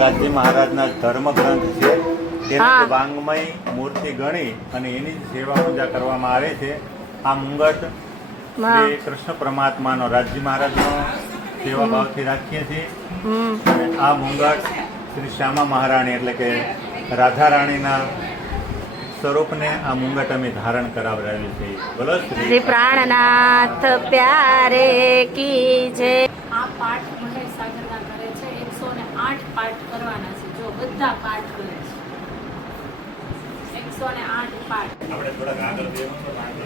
રાજી મહારાજના ધર્મ ગ્રંથ છે તેની વાંગમય મૂર્તિ ગણી અને એની જ સેવા પૂજા કરવામાં આવે છે. આ મુંગટ શ્રી કૃષ્ણ પરમાત્માનો રાજી મહારાજનો સેવા ભાવથી રાખીએ છીએ. અને આ મુંગટ શ્રી શ્યામા મહારાણી એટલે કે રાધા રાણીના સ્વરૂપને આ મુંગટ અમે ધારણ કરાવડાવ્યું છે. બોલો શ્રી પ્રાણનાથ પ્યારે કી જય. આ પાઠ મહેશ સાગરના કરે છે. 108 પાઠ કરવાના છે. જો બધા પાઠ કરે છે 108 પાઠ. આપણે થોડા આગળ દેવું તો આપણે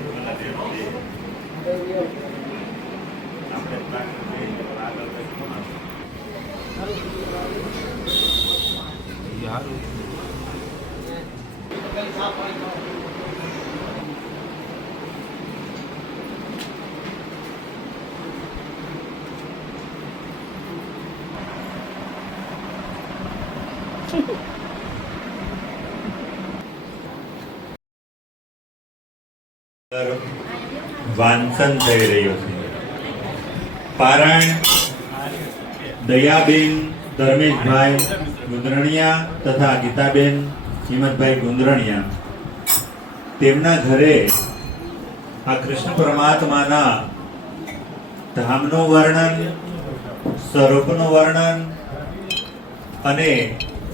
વાંચન થઈ રહ્યું છે. પારાયણ દયાબેન ધર્મેશભાઈ ગુંદરણિયા તથા ગીતાબેન હિંમતભાઈ ગુંદરણિયા તેમના ઘરે આ કૃષ્ણ પરમાત્માના ધામનું વર્ણન, સ્વરૂપનું વર્ણન અને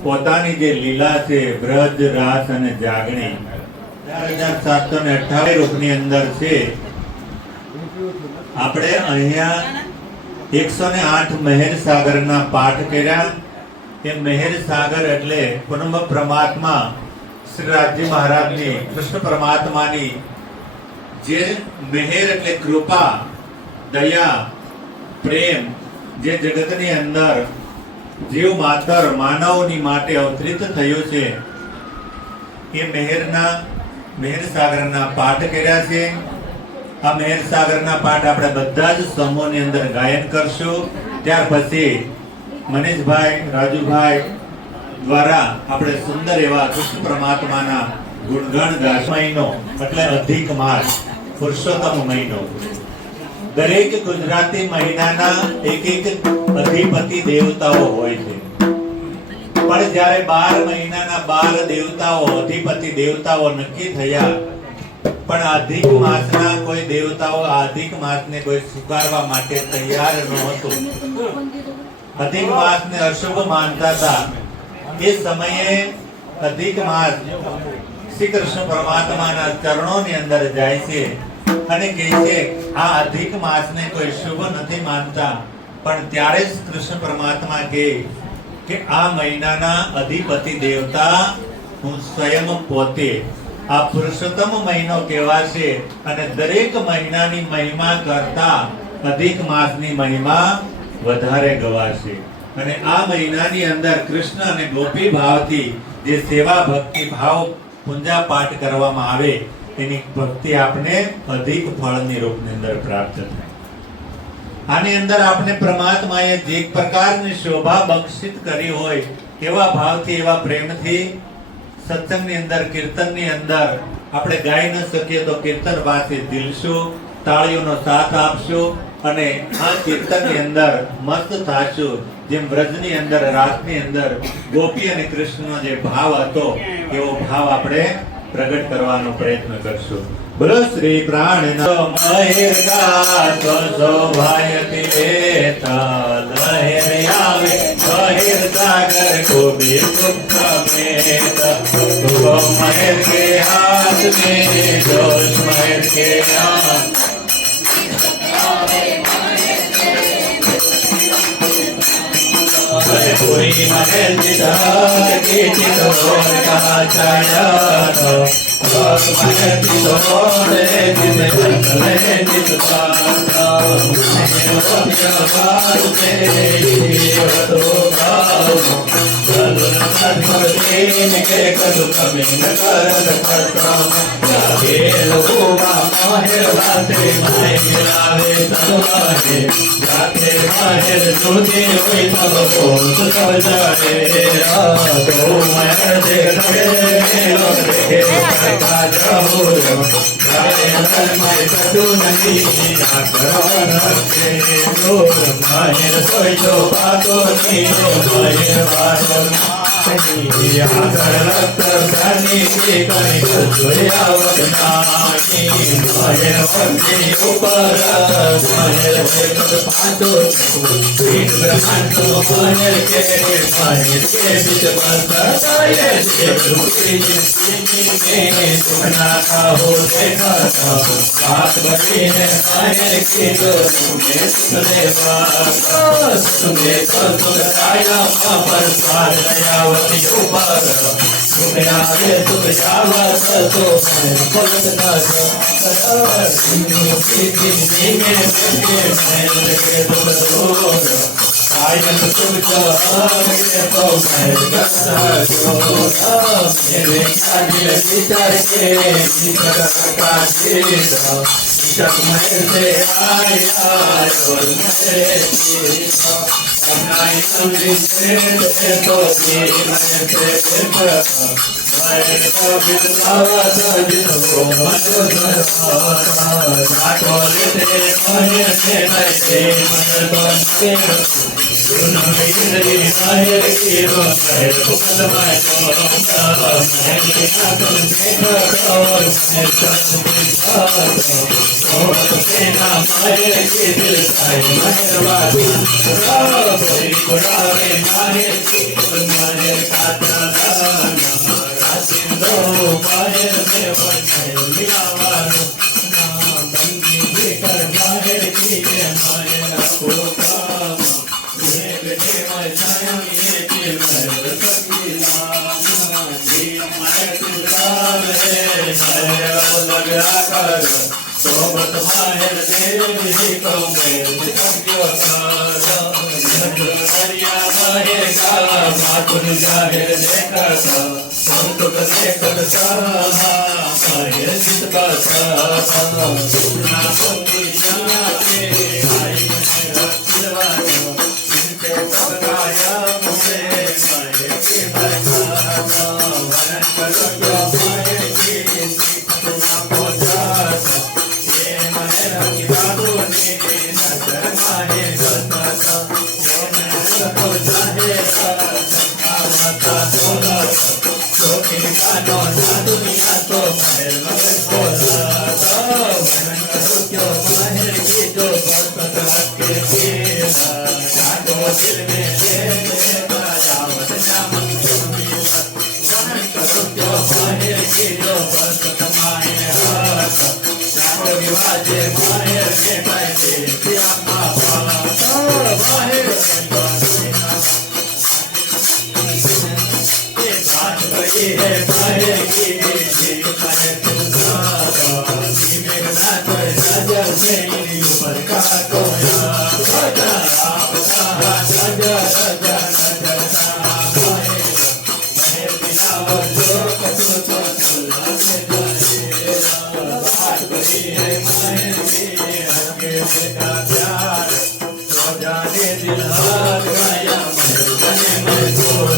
પોતાની જે લીલા છે બ્રજ, રાસ અને જાગણી 4758 રૂપની અંદર છે. આપણે અહીંયા 108 મહેર સાગરના પાઠ કર્યા. એ મહેર સાગર એટલે પૂર્ણ પરમાત્મા શ્રી રાજી મહારાજની કૃષ્ણ પરમાત્માની જે મહેર એટલે કૃપા, દયા, પ્રેમ જે જગતની અંદર જીવ માત્ર માનવની માટે અવતરિત થયો છે એ મહેર સાગરના પાઠ કર્યા છે. આ મહેર સાગરના પાઠ આપણે બધા જ સમૂહની અંદર ગાયન કરશું. ત્યાર પછી મનીષભાઈ, રાજુભાઈ દ્વારા આપણે સુંદર એવા કૃષ્ણ પરમાત્માના ગુણગાન ગાશું. મહિનો એટલે અધિક માસ, પુરુષોત્તમ મહિનો. દરેક ગુજરાતી મહિનાના એક એક અધિપતિ દેવતાઓ હોય છે. પણ જ્યારે 12 મહિનાના 12 દેવતાઓ અધિપતિ દેવતાઓ નક્કી થયા, પણ અધિક માસના કોઈ દેવતાઓ આ અધિક માસને કોઈ સ્વીકારવા માટે તૈયાર નહોતું. અધિક માસને અશુભ માનતા હતા. એ સમયે અધિક માસ શ્રી કૃષ્ણ પરમાત્માના ચરણોની અંદર જાય છે અને કહે છે આ અધિક માસને કોઈ શુભ નથી માનતા. પણ ત્યારે જ કૃષ્ણ પરમાત્મા કહે કે આ મહિનાના અધિપતિ દેવતા હું સ્વયં પોતે. આ પુરુષોત્તમ મહિનો કહેવાશે અને દરેક મહિનાની મહિમા કરતા અધિક માસની મહિમા વધારે ગવાશે. અને આ મહિનાની અંદર કૃષ્ણ અને ગોપી ભાવથી જે સેવા ભક્તિ ભાવ પૂજા પાઠ કરવામાં આવે એની ભક્તિ આપણે અધિક ફળની રૂપની અંદર પ્રાપ્ત થાય. આની અંદર આપણે પરમાત્માએ જે પ્રકારની શોભા બક્ષિત કરી હોય એવા ભાવથી, એવા પ્રેમથી સત્સંગની અંદર, કીર્તનની અંદર આપણે ગાઈ ન શકીએ તો કીર્તન વાંચી દિલશું, તાળીઓનો સાથ આપશું અને આ કીર્તનની અંદર મસ્ત થાશું. જેમ વ્રજની અંદર, રાસની અંદર ગોપી અને કૃષ્ણનો જે ભાવ હતો એવો ભાવ આપણે પ્રગટ કરવાનો પ્રયત્ન કરશું. બોલો શ્રી પ્રાણનાથ મહેર ગાતો શોભાયતિ લેતા લહેર આવે મહેર સાગર को बेमुख समेत तो महेर के हाथ में जोश महेर के हाथ कोई महेर जिधर की चितौर का छाया तो महेर जितौर जिसे जंगले जितवाता के कदु कमी न कर करता जागे लोगों माहेर बाते माहे मिलावे तलवारे जाके माहेर तुझे हुई तब को सब जाए तो मैं देख मेलो देखे का जाऊं जाए मैं कदू नहीं ना करो પારખે દૂર માહેર સોયો બાતો ની માહેર બાતો નાની આગળ લખતર જાની કે કઈ જોયા વગનાની માહેર વગની ઉપર માહેર વેકત પાતો પીઠ બ્રહ્માંડ માહેર કે માહેર કે બીજ બસતાય છે રૂપી જીની ને સુના કાહો દેખા बात बड़ी है मायर की जो सुने सुने बात सुने तो सुनाया पर सार दयावती ऊपर सुने आगे तुम जावत तो मैं पलट न जिंदगी में मैं लगे तुम रोग आयत तुम जो आगे तो मैं करता जो मेरे क्या दिल भीतर के भीतर का जब मैं से आया और मेरे अपनाई समझी से तो भी मैं से मैं तो बिलावा तो जिसको मनो जातो लेते मैं से नहीं मैं तो के सुनोई माहिर की हो मैं तो मैं क्या तुम देखो और मैं सेना माहिर की दिल साई मेहरबानी बड़ी गुलाबे माहिर की माहिर का दो माहिर में बने मिलावारो बंदी देकर माहिर की माहिर को काम ये बेटे मैं जाया ये के माहिर सकीला जी माहिर गुलाब है माहिर लगा कर सोबत माहिर देवी को मैं सकियो हरिया माहिर का मातुर जाहिर देखा संत देखत माहिर जित बसा सुना सुनी जाना के आई मैं जिनके पकाया मुझे माहिर के बरका वन करो माहिर की तुना पहुंचा ये माहिर की बातों ने नजर माहिर बसा ये माहिर को जाहिर मता बोला तो किरकानो ना दुनिया तो माहिर मगर बोला मन करो क्यों माहिर की जो बरकत रखे तेरा जागो दिल में देता जावत नाम मन करो क्यों माहिर की जो बरकत माहिर जागो विवाजे माहिर में बैठे पिया मापा माहिर है माहिर की माहिर मेघनाथ नजर से ऊपर का कोया राजा राजा राजा नजर माहिर बिलावर जो कछु तो बात बड़ी है माहिर की आगे का प्यार तो जाने दिल हाथ गया माहिर बने मैं छोड़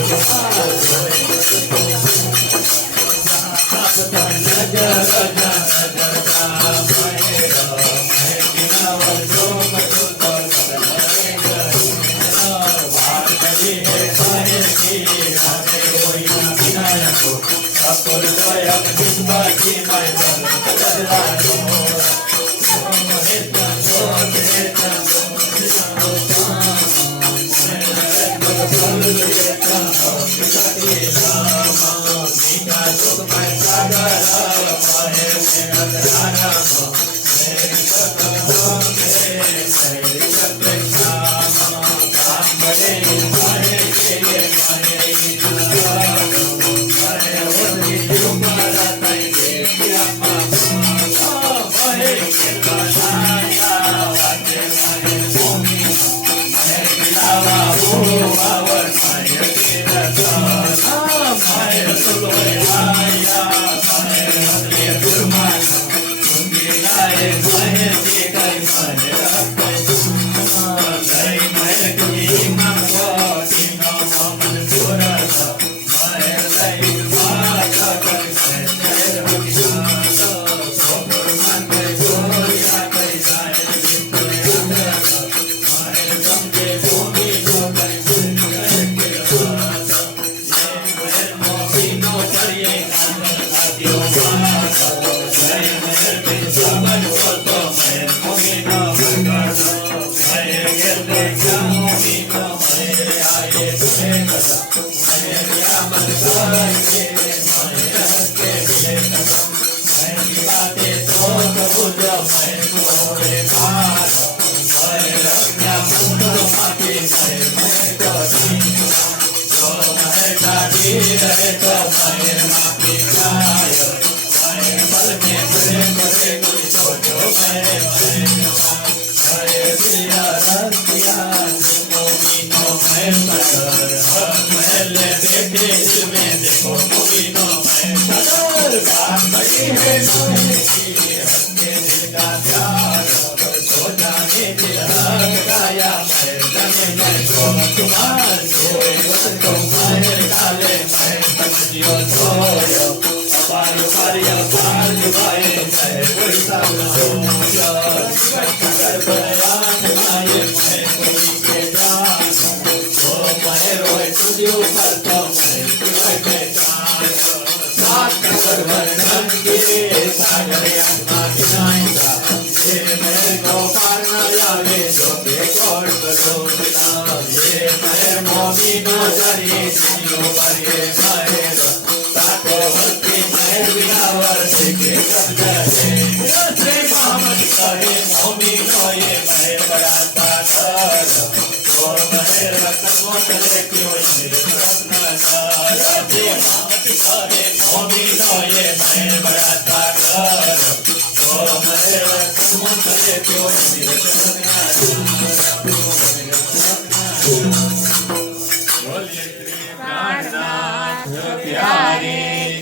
प्यारे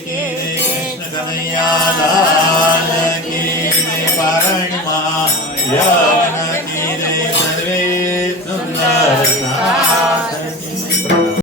की कृष्ण कन्हैया लाल की पारण